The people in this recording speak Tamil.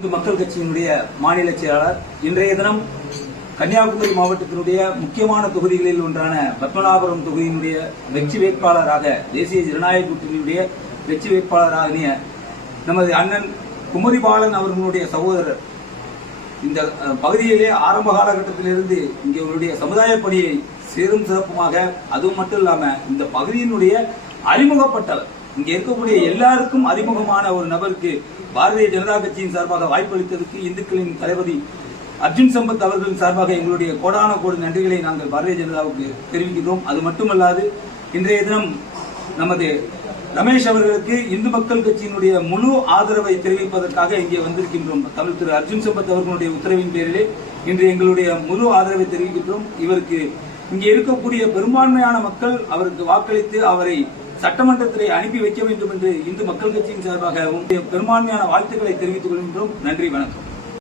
இந்து மக்கள் கட்சியினுடைய மாநில செயலாளர். இன்றைய தினம் கன்னியாகுமரி மாவட்டத்தினுடைய முக்கியமான தொகுதிகளில் ஒன்றான பத்மநாபபுரம் தொகுதியினுடைய வெற்றி வேட்பாளராக தேசிய ஜனநாயக கூட்டணியுடைய வெற்றி வேட்பாளராக நமது அண்ணன் குமரி பாலன் அவர்களுடைய சகோதரர் இந்த பகுதியிலே ஆரம்ப காலகட்டத்திலிருந்து இங்கே சமுதாய பணியை சேரும் சிறப்புமாக, அதுவும் மட்டும் இல்லாம இந்த பகுதியினுடைய அறிமுகப்பட்டவர், இங்க இருக்கக்கூடிய எல்லாருக்கும் அறிமுகமான ஒரு நபருக்கு பாரதிய ஜனதா கட்சியின் சார்பாக வாய்ப்பளித்ததற்கு இந்துக்களின் தளபதி அர்ஜுன் சம்பத் அவர்களின் சார்பாக எங்களுடைய கோடான கோடி நன்றிகளை நாங்கள் பாரதிய ஜனதாவுக்கு தெரிவிக்கிறோம். அது மட்டுமல்லாது இன்றைய தினம் நமது ரமேஷ் அவர்களுக்கு இந்து மக்கள் கட்சியினுடைய முழு ஆதரவை தெரிவிப்பதற்காக இங்கே வந்திருக்கின்றோம். திரு அர்ஜுன் சம்பத் அவர்களுடைய உத்தரவின் பேரிலே இன்று எங்களுடைய முழு ஆதரவை தெரிவிக்கின்றோம். இவருக்கு இங்கே இருக்கக்கூடிய பெரும்பான்மையான மக்கள் அவருக்கு வாக்களித்து அவரை சட்டமன்றத்திலே அனுப்பி வைக்க வேண்டும் என்று இந்து மக்கள் கட்சியின் சார்பாக பெரும்பான்மையான வாழ்த்துக்களை தெரிவித்துக் கொள்கின்றோம். நன்றி, வணக்கம்.